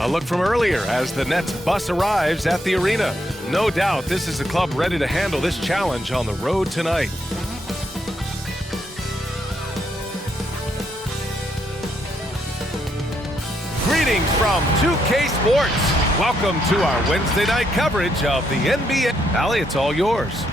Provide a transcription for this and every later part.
A look from earlier as the Nets bus arrives at the arena. No doubt this is a club ready to handle this challenge on the road tonight. Greetings from 2K Sports. Welcome to our Wednesday night coverage of the NBA. Allie, it's all yours.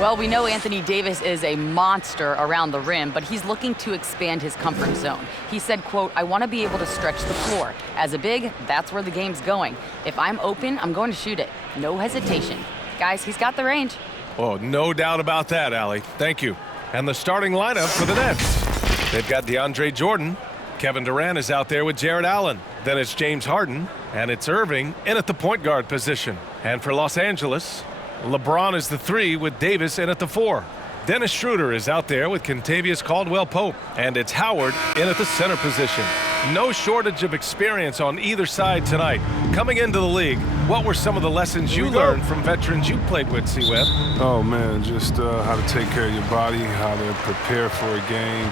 Well, we know Anthony Davis is a monster around the rim, but he's looking to expand his comfort zone. He said, quote, "I want to be able to stretch the floor. As a big, that's where the game's going. If I'm open, I'm going to shoot it. No hesitation." Guys, he's got the range. Oh, no doubt about that, Allie. Thank you. And the starting lineup for the Nets. They've got DeAndre Jordan. Kevin Durant is out there with Jared Allen. Then it's James Harden, and it's Irving in at the point guard position. And for Los Angeles, LeBron is the 3 with Davis in at the 4. Dennis Schroeder is out there with Kentavious Caldwell-Pope, and it's Howard in at the center position. No shortage of experience on either side tonight. Coming into the league, what were some of the lessons you learned from veterans you played with, C-Web? Oh, man, just how to take care of your body, how to prepare for a game,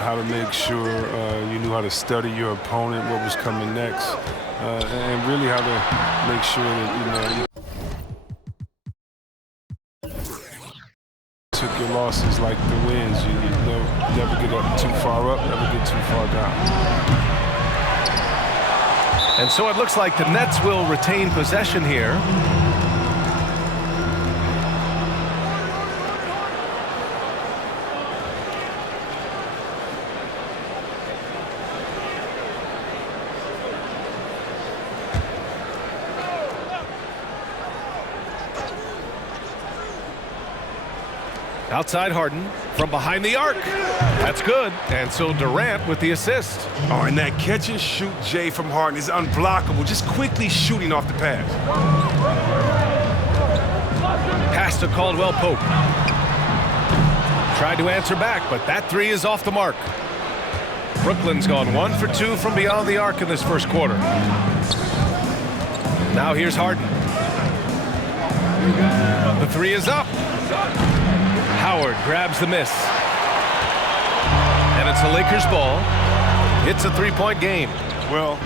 how to make sure you knew how to study your opponent, what was coming next, and really how to make sure that, you took your losses like the wins. You never get up too far up, never get too far down. And so it looks like the Nets will retain possession here. Outside Harden from behind the arc. That's good. And so Durant with the assist. Oh, and that catch and shoot Jay from Harden is unblockable. Just quickly shooting off the pass. Pass to Caldwell-Pope. Tried to answer back, but that 3 is off the mark. Brooklyn's gone 1 for 2 from beyond the arc in this first quarter. Now here's Harden. The 3 is up. Howard grabs the miss. And it's a Lakers ball. It's a 3-point game. Well,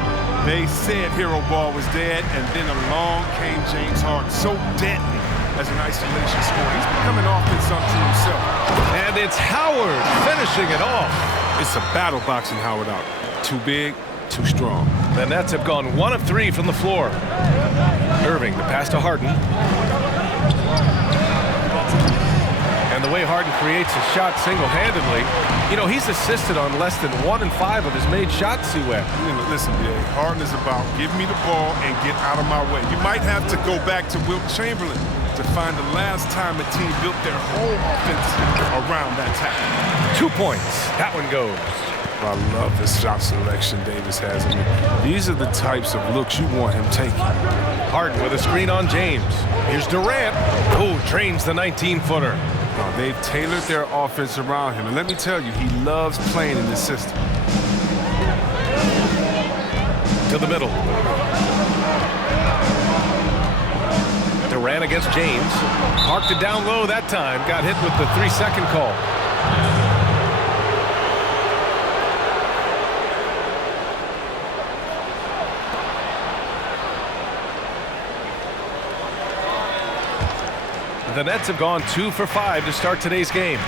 they said hero ball was dead, and then along came James Harden. So deadly as an isolation scorer. He's becoming offense unto himself. And it's Howard finishing it off. It's a battle boxing Howard out. Too big, too strong. The Nets have gone 1 of 3 from the floor. Irving, the pass to Harden. And the way Harden creates a shot single-handedly, he's assisted on less than 1 in 5 of his made shots, C-Web. Listen, B.A., Harden is about give me the ball and get out of my way. You might have to go back to Wilt Chamberlain to find the last time a team built their whole offense around that tackle. 2 points. That one goes. I love the shot selection Davis has. These are the types of looks you want him taking. Harden with a screen on James. Here's Durant, who trains the 19-footer. They've tailored their offense around him. And let me tell you, he loves playing in this system. To the middle. Durant against James. Parked it down low that time. Got hit with the 3-second call. The Nets have gone 2 for 5 to start today's game.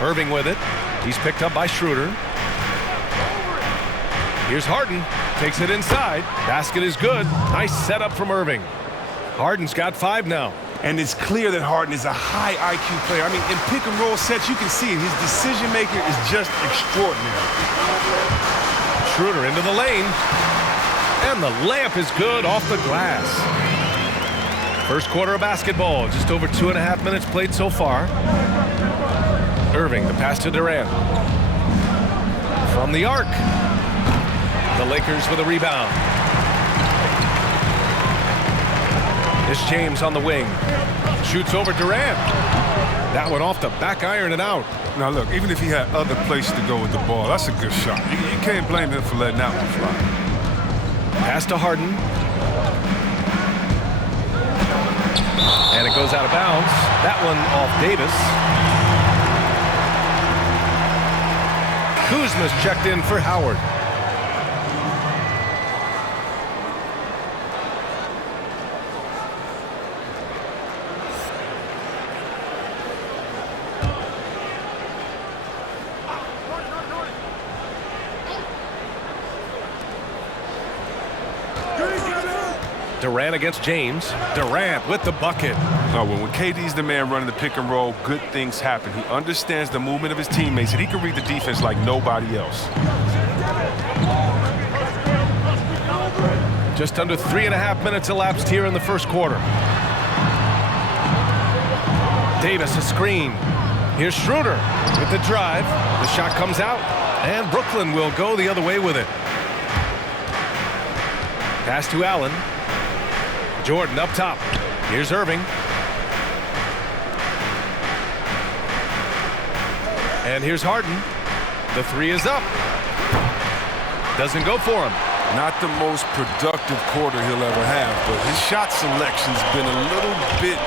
Irving with it. He's picked up by Schroeder. Here's Harden. Takes it inside. Basket is good. Nice setup from Irving. Harden's got 5 now. And it's clear that Harden is a high IQ player. I mean, in pick-and-roll sets, you can see it. His decision-making is just extraordinary. Schroeder into the lane. And the layup is good off the glass. First quarter of basketball, just over 2.5 minutes played so far. Irving, the pass to Durant. From the arc. The Lakers with a rebound. It's James on the wing. Shoots over Durant. That one off the back iron and out. Now look, even if he had other places to go with the ball, that's a good shot. You can't blame him for letting that one fly. Pass to Harden. And it goes out of bounds. That one off Davis. Kuzma's checked in for Howard. Durant against James. Durant with the bucket. No, when KD's the man running the pick and roll, good things happen. He understands the movement of his teammates, and he can read the defense like nobody else. Just under 3.5 minutes elapsed here in the first quarter. Davis a screen. Here's Schroeder with the drive. The shot comes out, and Brooklyn will go the other way with it. Pass to Allen. Jordan up top. Here's Irving. And here's Harden. The three is up. Doesn't go for him. Not the most productive quarter he'll ever have, but his shot selection's been a little bit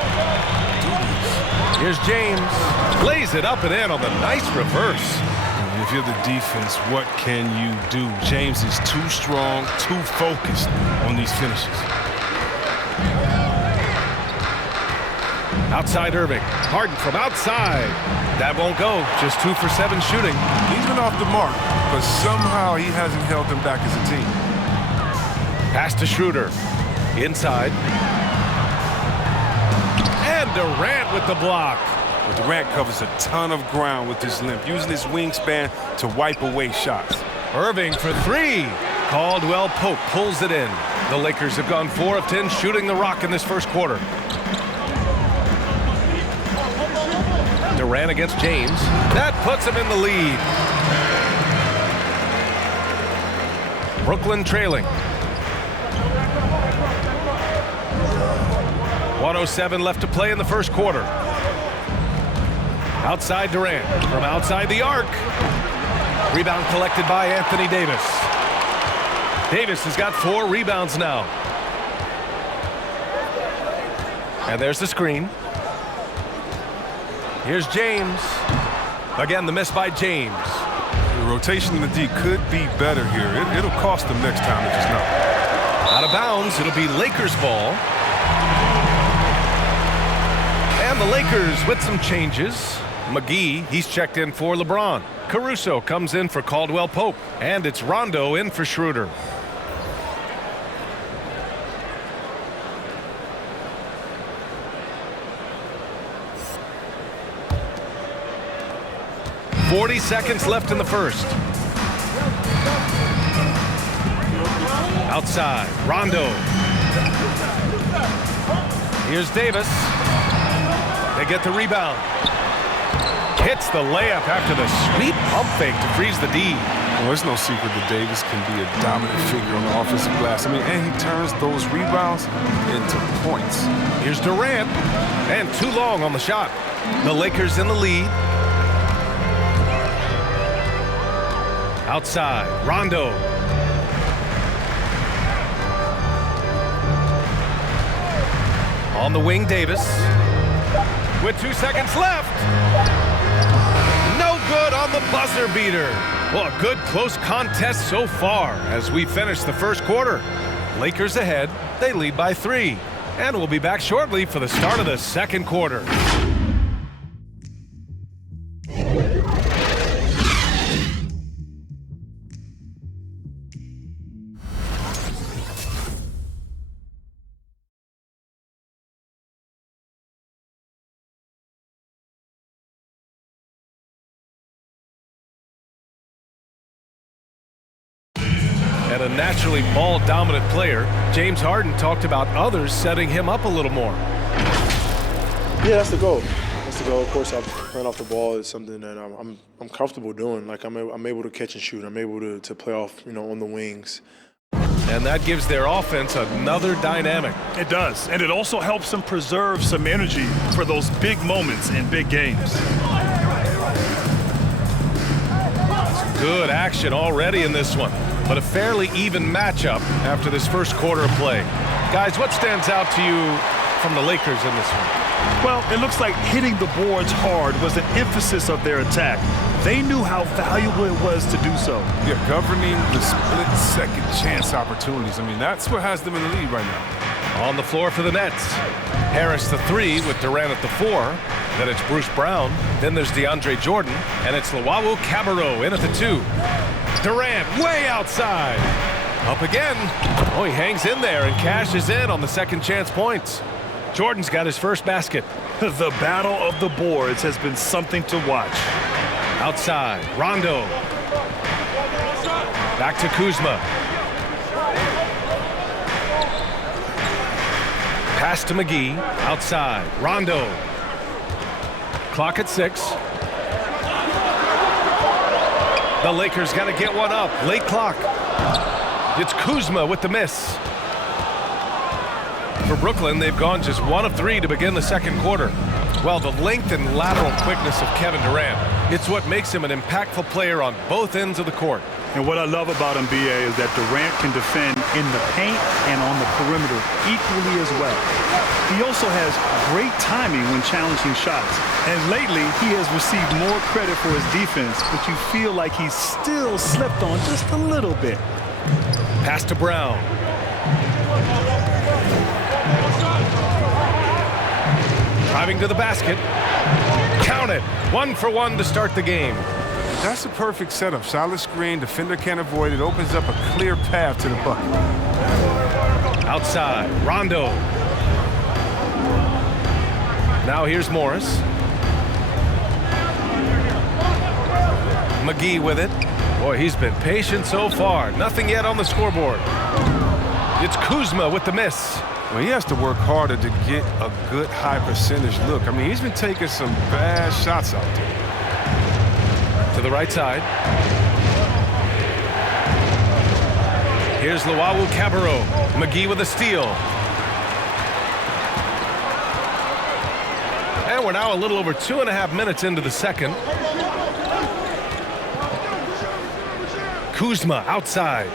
dubious. Here's James. Lays it up and in on the nice reverse. If you're the defense, what can you do? James is too strong, too focused on these finishes. Outside Irving. Harden from outside. That won't go. Just 2 for 7 shooting. He's been off the mark, but somehow he hasn't held them back as a team. Pass to Schroeder. Inside. And Durant with the block. But Durant covers a ton of ground with his limp, using his wingspan to wipe away shots. Irving for 3. Caldwell Pope pulls it in. The Lakers have gone 4 of 10 shooting the rock in this first quarter. Durant against James. That puts him in the lead. Brooklyn trailing. 1:07 left to play in the first quarter. Outside Durant. From outside the arc. Rebound collected by Anthony Davis. Davis has got 4 rebounds now. And there's the screen. Here's James. Again, the miss by James. The rotation in the D could be better here. It'll cost them next time if it's not. Out of bounds, it'll be Lakers ball. And the Lakers with some changes. McGee, he's checked in for LeBron. Caruso comes in for Caldwell Pope. And it's Rondo in for Schroeder. .40 seconds left in the first. Outside, Rondo. Here's Davis. They get the rebound. Hits the layup after the sweet pump fake to freeze the D. Well, there's no secret that Davis can be a dominant figure on the offensive glass. I mean, and he turns those rebounds into points. Here's Durant. And too long on the shot. The Lakers in the lead. Outside, Rondo. On the wing, Davis. With 2 seconds left. No good on the buzzer beater. Well, a good close contest so far as we finish the first quarter. Lakers ahead. They lead by 3. And we'll be back shortly for the start of the second quarter. And a naturally ball-dominant player, James Harden talked about others setting him up a little more. Yeah, that's the goal. That's the goal. Of course, playing off the ball is something that I'm comfortable doing. Like I'm able to catch and shoot. I'm able to play off, on the wings. And that gives their offense another dynamic. It does, and it also helps them preserve some energy for those big moments in big games. Good action already in this one, but a fairly even matchup after this first quarter of play. Guys, what stands out to you from the Lakers in this one? Well, it looks like hitting the boards hard was an emphasis of their attack. They knew how valuable it was to do so. Yeah, governing the split-second chance opportunities. I mean, that's what has them in the lead right now. On the floor for the Nets. Harris the 3 with Durant at the 4. Then it's Bruce Brown. Then there's DeAndre Jordan. And it's Luwawu Cabarrot in at the 2. Durant way outside. Up again. Oh, he hangs in there and cashes in on the second chance points. Jordan's got his first basket. The battle of the boards has been something to watch. Outside, Rondo. Back to Kuzma. Pass to McGee. Outside, Rondo. Clock at 6. The Lakers got to get one up. Late clock. It's Kuzma with the miss. For Brooklyn, they've gone just 1 of 3 to begin the second quarter. Well, the length and lateral quickness of Kevin Durant, it's what makes him an impactful player on both ends of the court. And what I love about him, B.A., is that Durant can defend in the paint and on the perimeter equally as well. He also has great timing when challenging shots. And lately, he has received more credit for his defense, but you feel like he's still slipped on just a little bit. Pass to Brown. Driving to the basket. Count it. 1 for 1 to start the game. That's the perfect setup. Solid screen, defender can't avoid it. Opens up a clear path to the bucket. Outside, Rondo. Now here's Morris. McGee with it. Boy, he's been patient so far. Nothing yet on the scoreboard. It's Kuzma with the miss. Well, he has to work harder to get a good high percentage look. I mean, he's been taking some bad shots out there. To the right side. Here's Luau Cabarro. McGee with a steal. And we're now a little over 2.5 minutes into the second. Kuzma outside.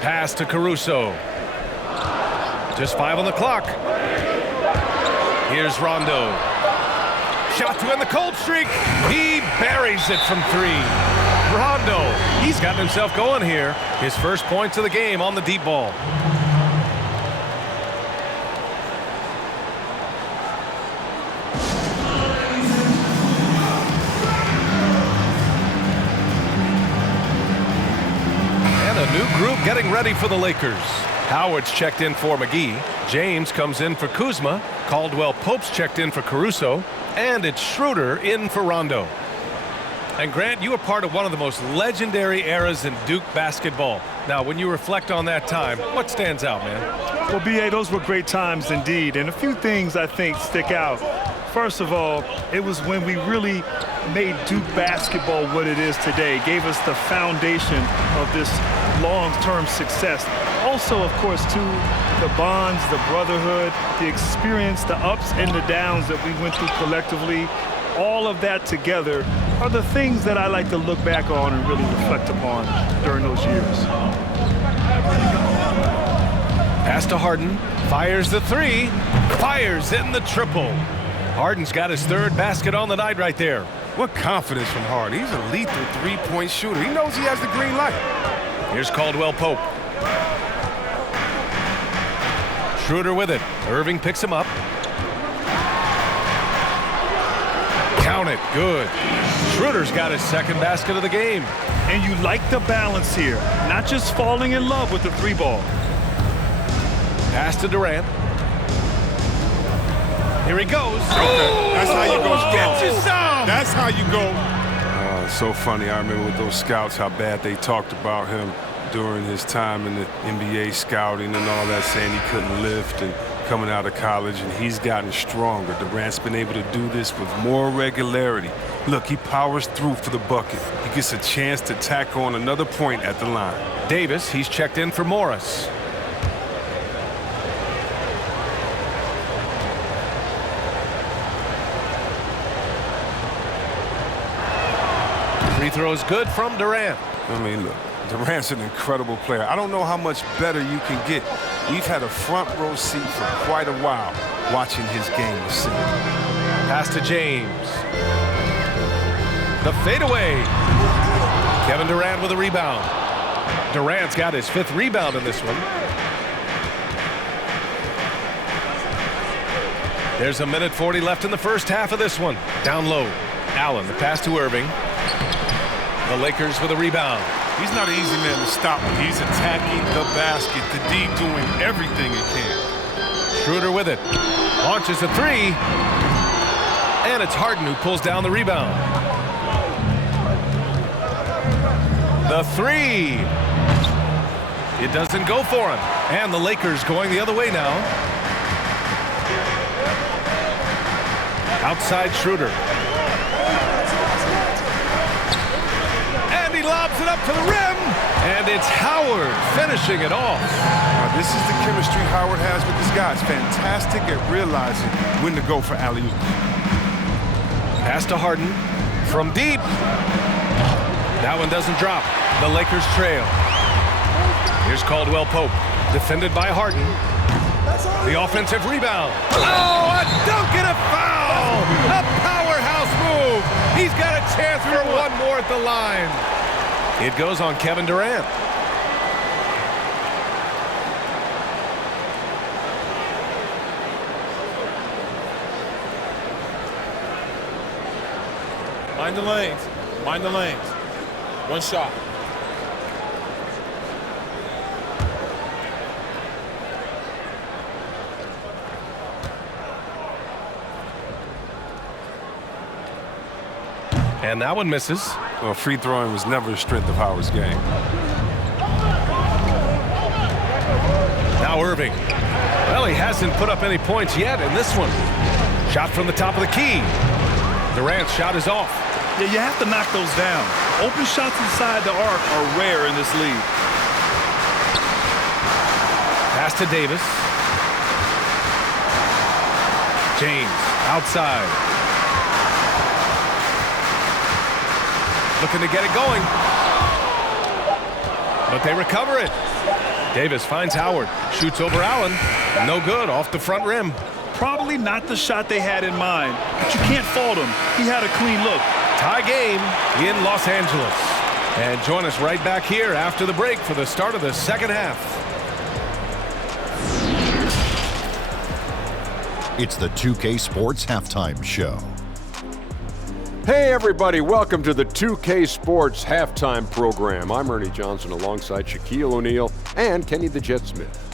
Pass to Caruso. Just 5 on the clock. Here's Rondo. Shot to end the cold streak. He buries it from 3. Rondo, he's gotten himself going here. His first points of the game on the deep ball. And a new group getting ready for the Lakers. Howard's checked in for McGee. James comes in for Kuzma. Caldwell-Pope's checked in for Caruso. And it's Schroeder in for Rondo. And Grant, you were part of one of the most legendary eras in Duke basketball. Now, when you reflect on that time, what stands out, man? Well, B.A., those were great times indeed. And a few things I think stick out. First of all, it was when we really made Duke basketball what it is today, gave us the foundation of this long-term success. Also, of course, too, the bonds, the brotherhood, the experience, the ups and the downs that we went through collectively, all of that together are the things that I like to look back on and really reflect upon during those years. Pass to Harden, fires the 3, fires in the triple. Harden's got his 3rd basket on the night right there. What confidence from Harden. He's a lethal 3-point shooter. He knows he has the green light. Here's Caldwell-Pope. Schroeder with it. Irving picks him up. Count it. Good. Schroeder's got his 2nd basket of the game. And you like the balance here, not just falling in love with the 3-ball. Pass to Durant. Here he goes. Okay. That's how you go strong. Get you some. That's how you go. It's so funny. I remember with those scouts how bad they talked about him during his time in the NBA scouting and all that, saying he couldn't lift and coming out of college, and he's gotten stronger. Durant's been able to do this with more regularity. Look, he powers through for the bucket. He gets a chance to tack on another point at the line. Davis, he's checked in for Morris. Free throw is good from Durant. I mean, look, Durant's an incredible player. I don't know how much better you can get. We've had a front row seat for quite a while watching his game of sin. Pass to James. The fadeaway. Kevin Durant with a rebound. Durant's got his 5th rebound in this one. There's 1:40 left in the first half of this one. Down low. Allen, the pass to Irving. The Lakers with a rebound. He's not an easy man to stop when he's attacking the basket. The D doing everything he can. Schroeder with it. Launches a three. And it's Harden who pulls down the rebound. The three. It doesn't go for him. And the Lakers going the other way now. Outside Schroeder. And he lobs it up to the rim. And it's Howard finishing it off. This is the chemistry Howard has with his guys. Fantastic at realizing when to go for alley-oop. Pass to Harden from deep. That one doesn't drop. The Lakers trail. Here's Caldwell Pope, defended by Harden. The offensive rebound. Oh, a dunk and a foul! A powerhouse move. He's got a chance for one more at the line. It goes on Kevin Durant. Mind the lanes. Mind the lanes. One shot. And that one misses. Well, free throwing was never the strength of Howard's game. Now Irving. Well, he hasn't put up any points yet in this one. Shot from the top of the key. Durant's shot is off. Yeah, you have to knock those down. Open shots inside the arc are rare in this league. Pass to Davis. James outside. Looking to get it going. But they recover it. Davis finds Howard. Shoots over Allen. No good, off the front rim. Probably not the shot they had in mind, but you can't fault him. He had a clean look. Tie game in Los Angeles. And join us right back here after the break for the start of the second half. It's the 2K Sports Halftime Show. Hey everybody, welcome to the 2K Sports Halftime Program. I'm Ernie Johnson alongside Shaquille O'Neal and Kenny the Jet Smith.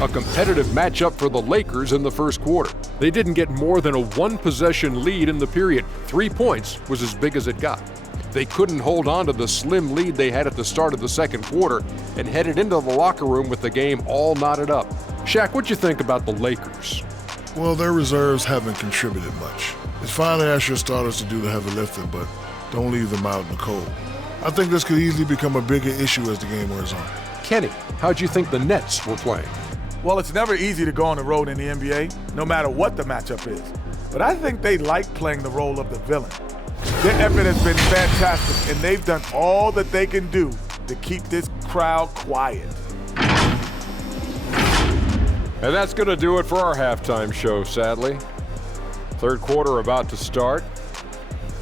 A competitive matchup for the Lakers in the first quarter. They didn't get more than a one-possession lead in the period. 3 points was as big as it got. They couldn't hold on to the slim lead they had at the start of the second quarter and headed into the locker room with the game all knotted up. Shaq, what'd you think about the Lakers? Well, their reserves haven't contributed much. It's fine to ask your starters to do the heavy lifting, but don't leave them out in the cold. I think this could easily become a bigger issue as the game wears on. Kenny, how'd you think the Nets were playing? Well, it's never easy to go on the road in the NBA, no matter what the matchup is. But I think they like playing the role of the villain. Their effort has been fantastic, and they've done all that they can do to keep this crowd quiet. And that's going to do it for our halftime show, sadly. Third quarter about to start.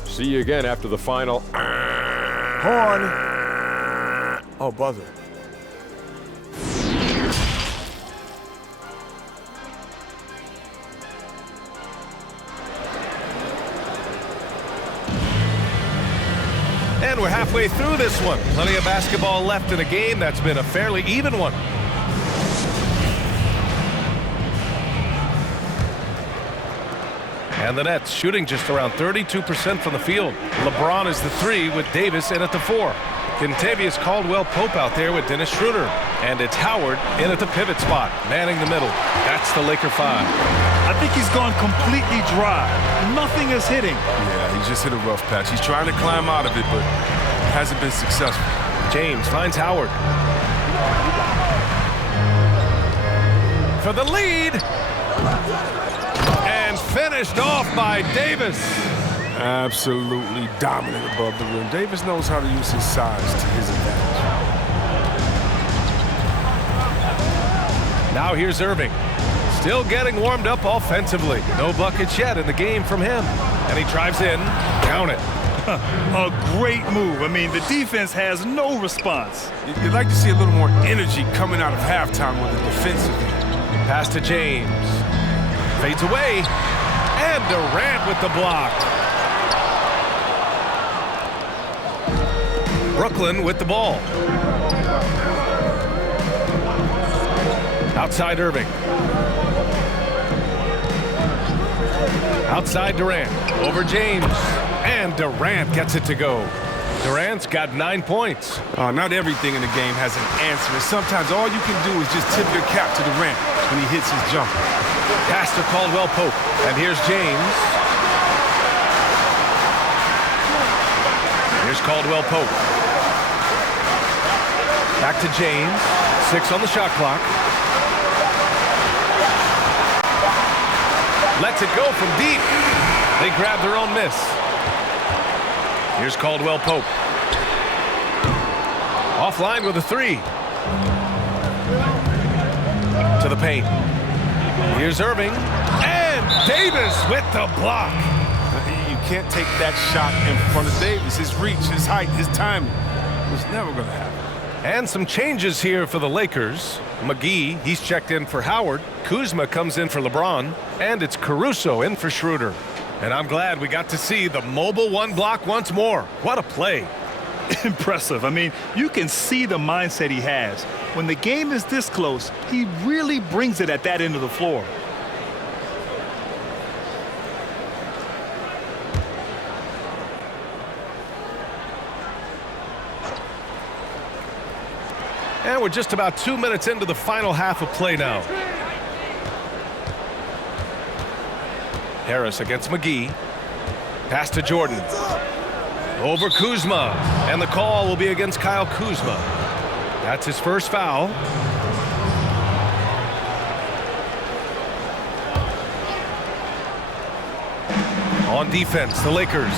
See you again after the final. Horn. Oh, buzzer. And we're halfway through this one. Plenty of basketball left in a game that's been a fairly even one. And the Nets shooting just around 32% from the field. LeBron is the 3 with Davis in at the 4. Kentavious Caldwell-Pope out there with Dennis Schroeder. And it's Howard in at the pivot spot, manning the middle. That's the Laker 5. I think he's gone completely dry. Nothing is hitting. Yeah, he just hit a rough patch. He's trying to climb out of it, but hasn't been successful. James finds Howard. For the lead. And finished off by Davis. Absolutely dominant above the rim. Davis knows how to use his size to his advantage. Now here's Irving. Still getting warmed up offensively. No buckets yet in the game from him. And he drives in. Count it. A great move. I mean, the defense has no response. You'd like to see a little more energy coming out of halftime with the defensive end. Pass to James. Fades away. And Durant with the block. Brooklyn with the ball. Outside Irving. Outside Durant. Over James. And Durant gets it to go. Durant's got 9 points. Not everything in the game has an answer, and sometimes all you can do is just tip your cap to Durant when he hits his jumper. Pass to Caldwell-Pope. And here's James. Here's Caldwell-Pope. Back to James. 6 on the shot clock. Lets it go from deep. They grab their own miss. Here's Caldwell-Pope. Offline with a 3. To the paint. Here's Irving. And Davis with the block. You can't take that shot in front of Davis. His reach, his height, his timing was never going to happen. And some changes here for the Lakers. McGee, he's checked in for Howard. Kuzma comes in for LeBron. And it's Caruso in for Schroeder. And I'm glad we got to see the mobile one block once more. What a play. Impressive. I mean, you can see the mindset he has. When the game is this close, he really brings it at that end of the floor. And we're just about 2 minutes into the final half of play now. Harris against McGee. Pass to Jordan. Over Kuzma. And the call will be against Kyle Kuzma. That's his first foul. On defense, the Lakers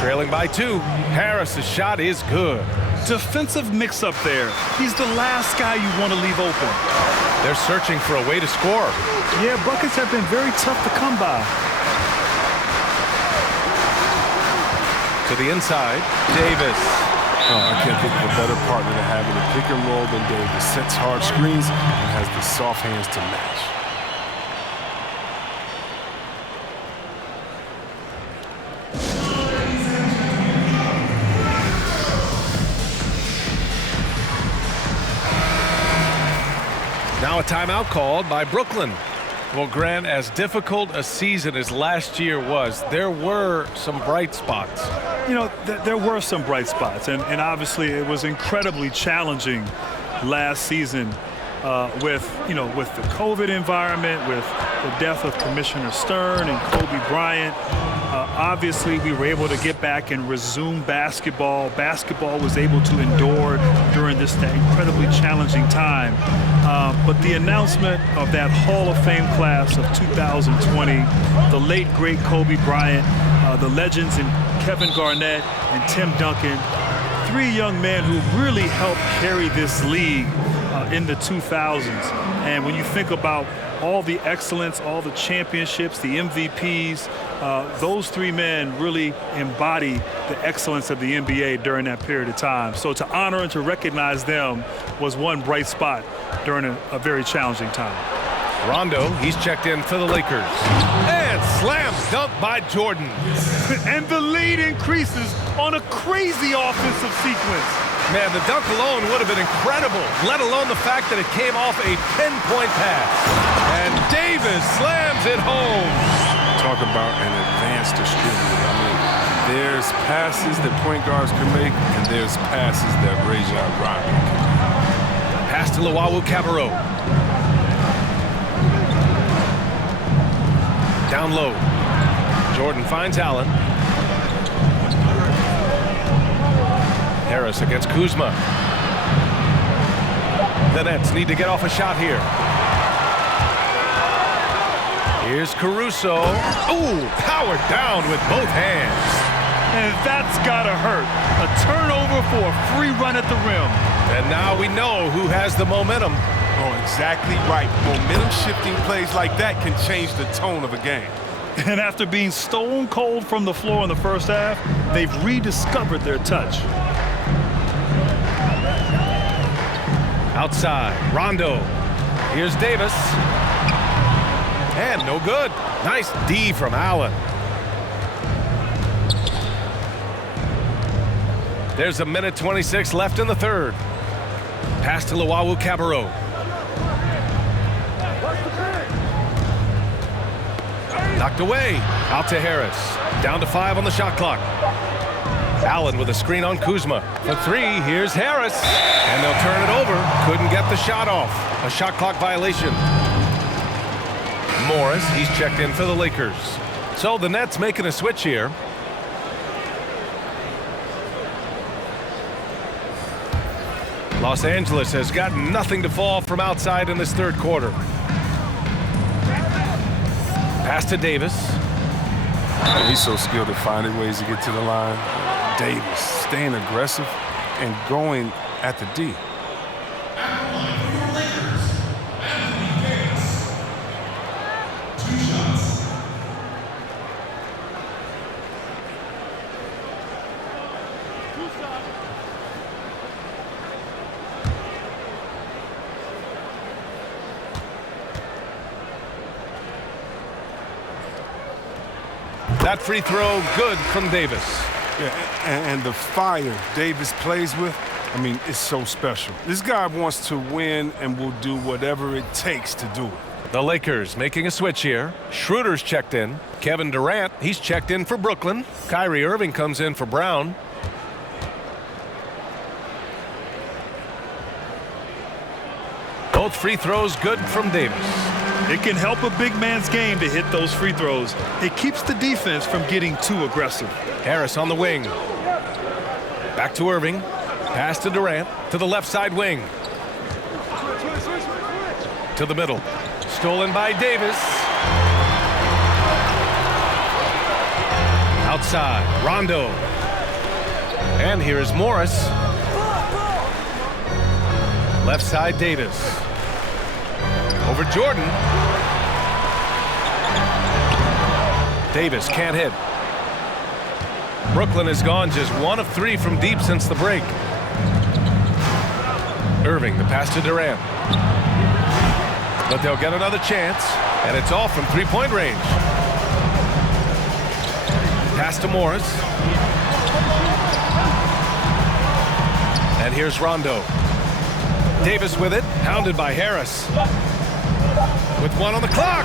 trailing by 2. Harris's shot is good. Defensive mix-up there. He's the last guy you want to leave open. They're searching for a way to score. Yeah, buckets have been very tough to come by. To the inside, Davis. I can't think of a better partner to have in a pick and roll than Davis. Sets hard screens and has the soft hands to match. Now a timeout called by Brooklyn. Well, Grant, as difficult a season as last year was, there were some bright spots. You know, there were some bright spots, and obviously it was incredibly challenging last season with the COVID environment, with the death of Commissioner Stern and Kobe Bryant. Obviously, we were able to get back and resume basketball. Basketball was able to endure during this incredibly challenging time. But the announcement of that Hall of Fame class of 2020, the late, great Kobe Bryant, the legends in Kevin Garnett and Tim Duncan, 3 young men who really helped carry this league in the 2000s. And when you think about all the excellence, all the championships, the MVPs, those 3 men really embody the excellence of the NBA during that period of time. So to honor and to recognize them was one bright spot during a very challenging time. Rondo, he's checked in for the Lakers. And slam dunk by Jordan. And the lead increases on a crazy offensive sequence. Man, the dunk alone would have been incredible, let alone the fact that it came off a pinpoint pass. And Davis slams it home. Talk about an advanced distributor. I mean, there's passes that point guards can make, and there's passes that Rajon Rondo can make. Pass to Luwawu-Cabarrot. Down low. Jordan finds Allen. Harris against Kuzma. The Nets need to get off a shot here. Here's Caruso. Ooh, powered down with both hands. And that's gotta hurt. A turnover for a free run at the rim. And now we know who has the momentum. Oh, exactly right. Momentum shifting plays like that can change the tone of a game. And after being stone cold from the floor in the first half, they've rediscovered their touch. Outside, Rondo. Here's Davis. And no good. Nice D from Allen. There's a minute 26 left in the third. Pass to Luwawu-Cabarrot. Knocked away. Out to Harris. Down to 5 on the shot clock. Allen with a screen on Kuzma. For 3, here's Harris. And they'll turn it over. Couldn't get the shot off. A shot clock violation. Morris, he's checked in for the Lakers. So the Nets making a switch here. Los Angeles has got nothing to fall from outside in this third quarter. Pass to Davis. He's so skilled at finding ways to get to the line. Davis staying aggressive and going at the D. That free throw good from Davis. Yeah, and the fire Davis plays with, I mean, it's so special. This guy wants to win and will do whatever it takes to do it. The Lakers making a switch here. Schroeder's checked in. Kevin Durant, he's checked in for Brooklyn. Kyrie Irving comes in for Brown. Both free throws good from Davis. It can help a big man's game to hit those free throws. It keeps the defense from getting too aggressive. Harris on the wing. Back to Irving. Pass to Durant. To the left side wing. To the middle. Stolen by Davis. Outside. Rondo. And here is Morris. Left side Davis. Over Jordan. Davis can't hit. Brooklyn has gone just 1 of 3 from deep since the break. Irving, the pass to Durant. But they'll get another chance, and it's off from three-point range. Pass to Morris. And here's Rondo. Davis with it, hounded by Harris. With 1 on the clock.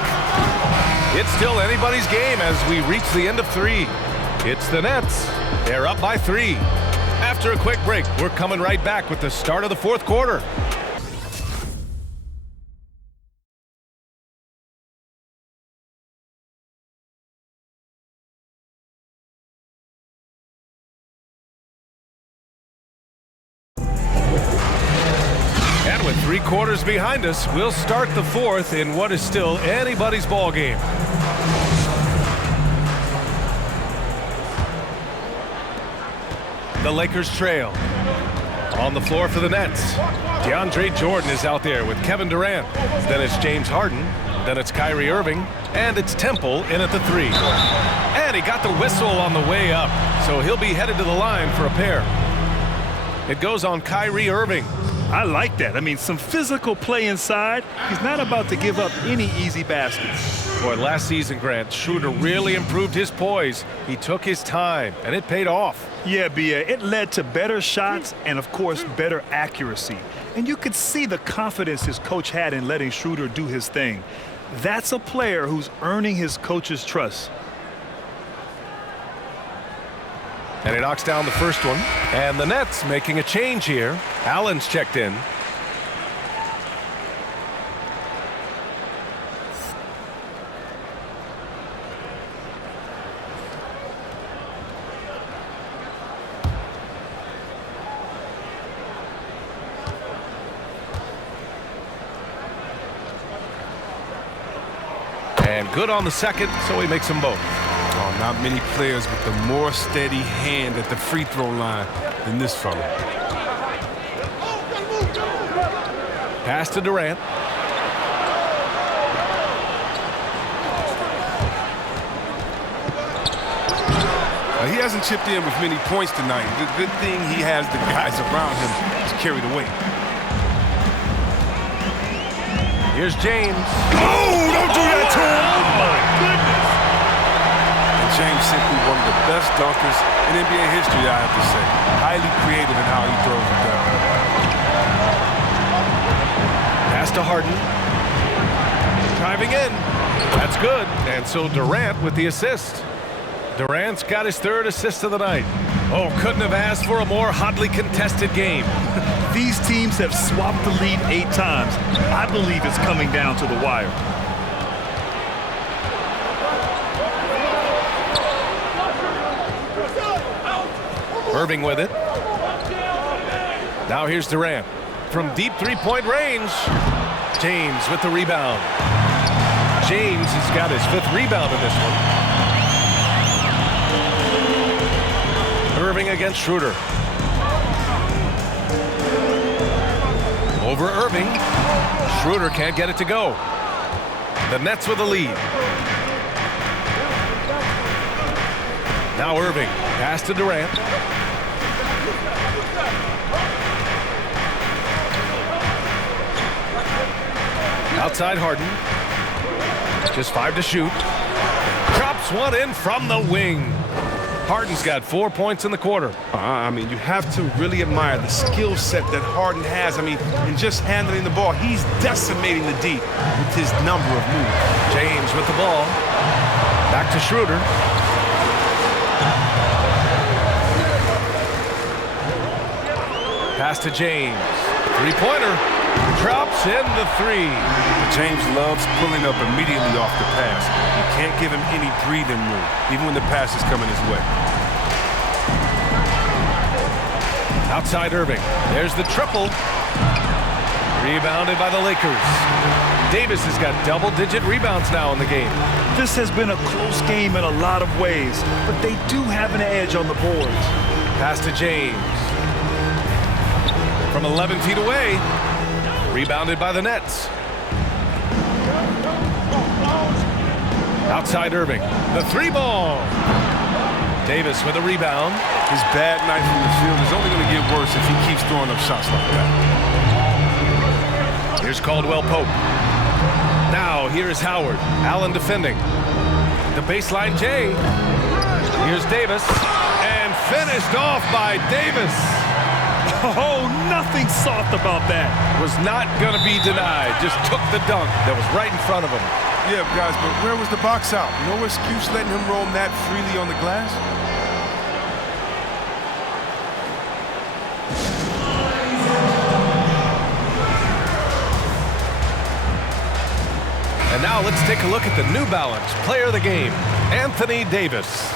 It's still anybody's game as we reach the end of 3. It's the Nets. They're up by 3. After a quick break, we're coming right back with the start of the fourth quarter. And with 3 quarters behind us, we'll start the fourth in what is still anybody's ball game. The Lakers trail. On the floor for the Nets. DeAndre Jordan is out there with Kevin Durant. Then it's James Harden. Then it's Kyrie Irving. And it's Temple in at the 3. And he got the whistle on the way up. So he'll be headed to the line for a pair. It goes on Kyrie Irving. I like that. I mean, some physical play inside. He's not about to give up any easy baskets. Boy, last season, Grant, Schroeder really improved his poise. He took his time, and it paid off. Yeah, B.A. It led to better shots and, of course, better accuracy. And you could see the confidence his coach had in letting Schroeder do his thing. That's a player who's earning his coach's trust. And he knocks down the first one. And the Nets making a change here. Allen's checked in. And good on the second, so he makes them both. Oh, not many players with a more steady hand at the free throw line than this fella. Pass to Durant. He hasn't chipped in with many points tonight. The good thing he has the guys around him to carry the weight. Here's James. Oh, don't do that to him. Oh, my goodness. And James simply one of the best dunkers in NBA history, I have to say. Highly creative in how he throws it down. Pass to Harden. Driving in. That's good. And so Durant with the assist. Durant's got his third assist of the night. Oh, couldn't have asked for a more hotly contested game. These teams have swapped the lead 8 times. I believe it's coming down to the wire. Irving with it. Now here's Durant. From deep three-point range. James with the rebound. James has got his 5th rebound in this one. Irving against Schroeder. Over Irving. Schroeder can't get it to go. The Nets with the lead. Now Irving. Pass to Durant. Outside Harden. Just 5 to shoot. Drops one in from the wing. Harden's got 4 points in the quarter. I mean, you have to really admire the skill set that Harden has. I mean, in just handling the ball, he's decimating the D with his number of moves. James with the ball. Back to Schroeder. Pass to James. Three-pointer. Drops in the 3. James loves pulling up immediately off the pass. You can't give him any breathing room, even when the pass is coming his way. Outside Irving. There's the triple. Rebounded by the Lakers. Davis has got double-digit rebounds now in the game. This has been a close game in a lot of ways, but they do have an edge on the boards. Pass to James. From 11 feet away. Rebounded by the Nets. Outside Irving. The 3-ball. Davis with a rebound. His bad night from the field is only going to get worse if he keeps throwing up shots like that. Here's Caldwell Pope. Now here is Howard. Allen defending. The baseline J. Here's Davis. And finished off by Davis. Oh, nothing soft about that. Was not going to be denied. Just took the dunk that was right in front of him. Yeah, guys, but where was the box out? No excuse letting him roam that freely on the glass. And now let's take a look at the New Balance player of the game, Anthony Davis.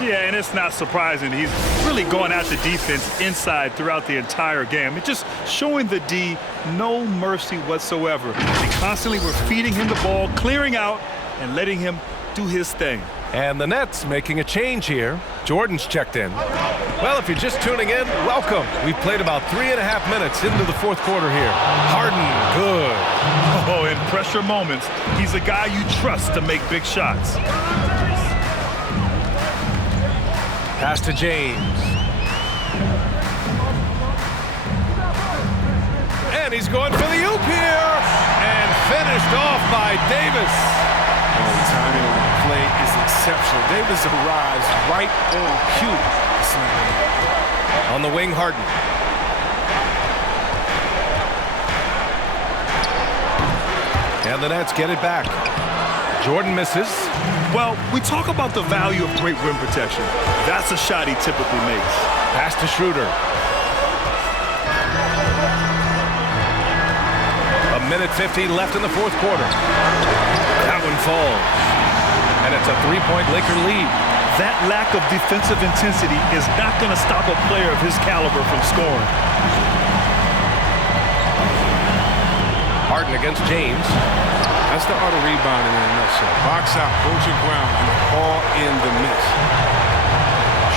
Yeah, and it's not surprising. He's really going at the defense inside throughout the entire game. It's just showing the D no mercy whatsoever. They constantly were feeding him the ball, clearing out, and letting him do his thing. And the Nets making a change here. Jordan's checked in. Well, if you're just tuning in, welcome. We've played about 3.5 minutes into the 4th quarter here. Harden, good. Oh, in pressure moments, he's a guy you trust to make big shots. Pass to James. And he's going for the oop here. And finished off by Davis. Oh, the timing of the play is exceptional. Davis arrives right on cue. On the wing, Harden. And the Nets get it back. Jordan misses. Well, we talk about the value of great rim protection. That's a shot he typically makes. Pass to Schroeder. A minute 50 left in the 4th quarter. That one falls. And it's a 3-point Laker lead. That lack of defensive intensity is not going to stop a player of his caliber from scoring. Harden against James. That's the art of rebounding in a nutshell. Box out, hold your ground, and all in the miss.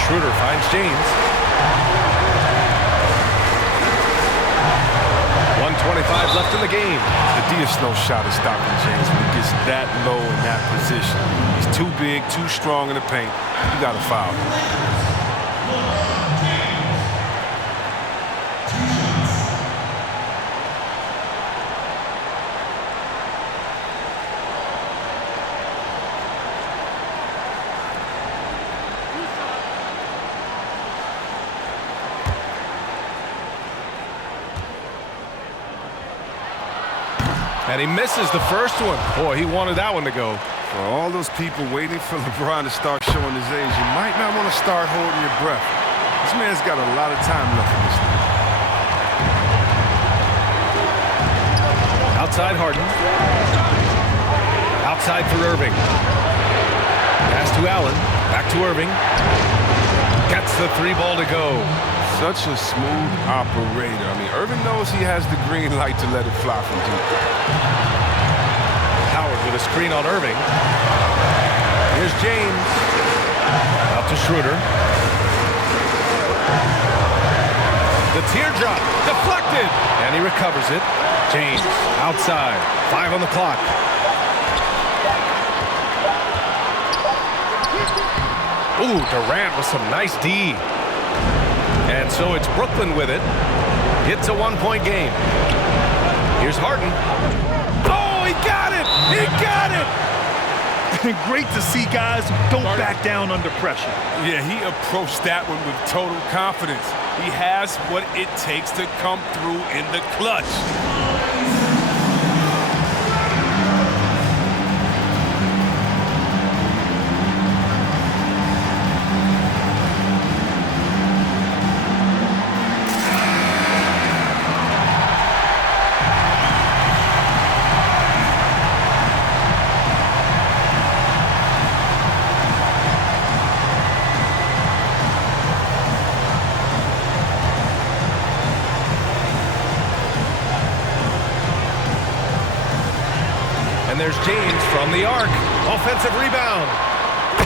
Schroeder finds James. 1:25 left in the game. The D.S. no shot is stopping James when he gets that low in that position. He's too big, too strong in the paint. You got to foul him. And he misses the first one. Boy, he wanted that one to go. For all those people waiting for LeBron to start showing his age, you might not want to start holding your breath. This man's got a lot of time left in this league. Outside Harden. Outside for Irving. Pass to Allen. Back to Irving. Gets the 3 ball to go. Such a smooth operator. I mean, Irving knows he has the green light to let it fly from deep. Howard with a screen on Irving. Here's James. Out to Schroeder. The teardrop deflected. And he recovers it. James outside. 5 on the clock. Ooh, Durant with some nice D. And so it's Brooklyn with it. It's a 1-point game. Here's Harden. Oh, he got it! He got it! Great to see guys who don't back down under pressure. Yeah, he approached that one with total confidence. He has what it takes to come through in the clutch. And there's James from the arc. Offensive rebound.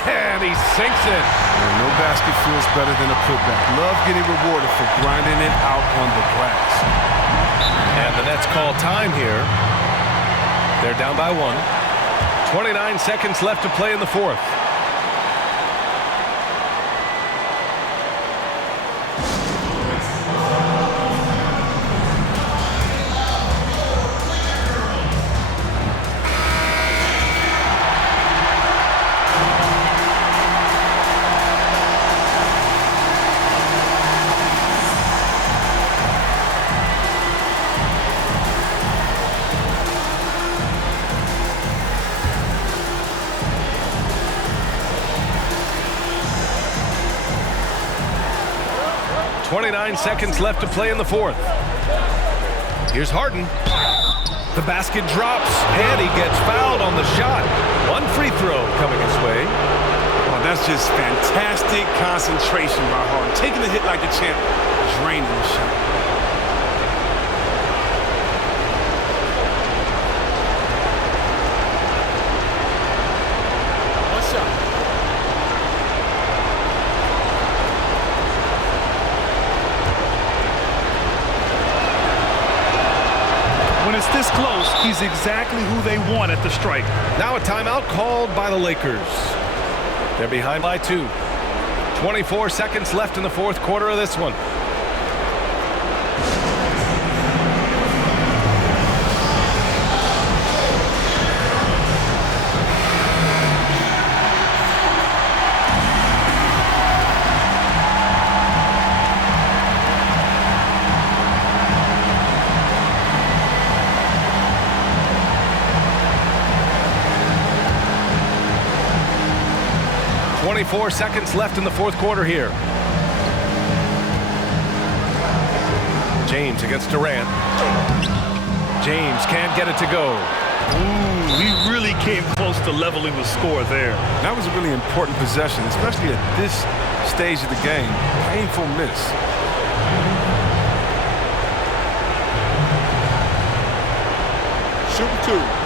And he sinks it. And no basket feels better than a putback. Love getting rewarded for grinding it out on the glass. And the Nets call time here. They're down by 1. 29 seconds left to play in the 4th. Seconds left to play in the 4th. Here's Harden. The basket drops, and he gets fouled on the shot. 1 free throw coming his way. Oh, that's just fantastic concentration by Harden. Taking the hit like a champ, draining the shot. This close, he's exactly who they want at the stripe. Now a timeout called by the Lakers. They're behind by 2. 24 seconds left in the 4th quarter of this one. Four seconds left in the 4th quarter here. James against Durant. James can't get it to go. Ooh, he really came close to leveling the score there. That was a really important possession, especially at this stage of the game. Painful miss. Shooting 2.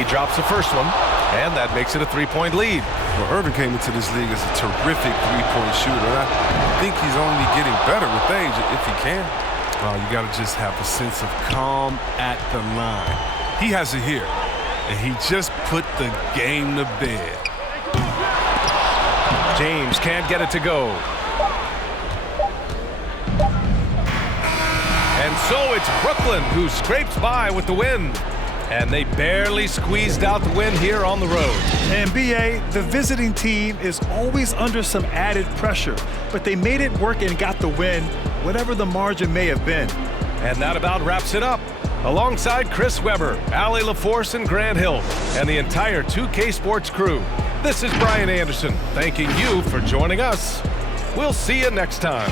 He drops the first one, and that makes it a 3-point lead. Well, Irving came into this league as a terrific 3-point shooter, and I think he's only getting better with age if he can. You got to just have a sense of calm at the line. He has it here, and he just put the game to bed. James can't get it to go. And so it's Brooklyn who scrapes by with the win. And they barely squeezed out the win here on the road. And BA, the visiting team is always under some added pressure, but they made it work and got the win, whatever the margin may have been. And that about wraps it up. Alongside Chris Webber, Allie LaForce, and Grant Hill, and the entire 2K Sports crew, this is Brian Anderson thanking you for joining us. We'll see you next time.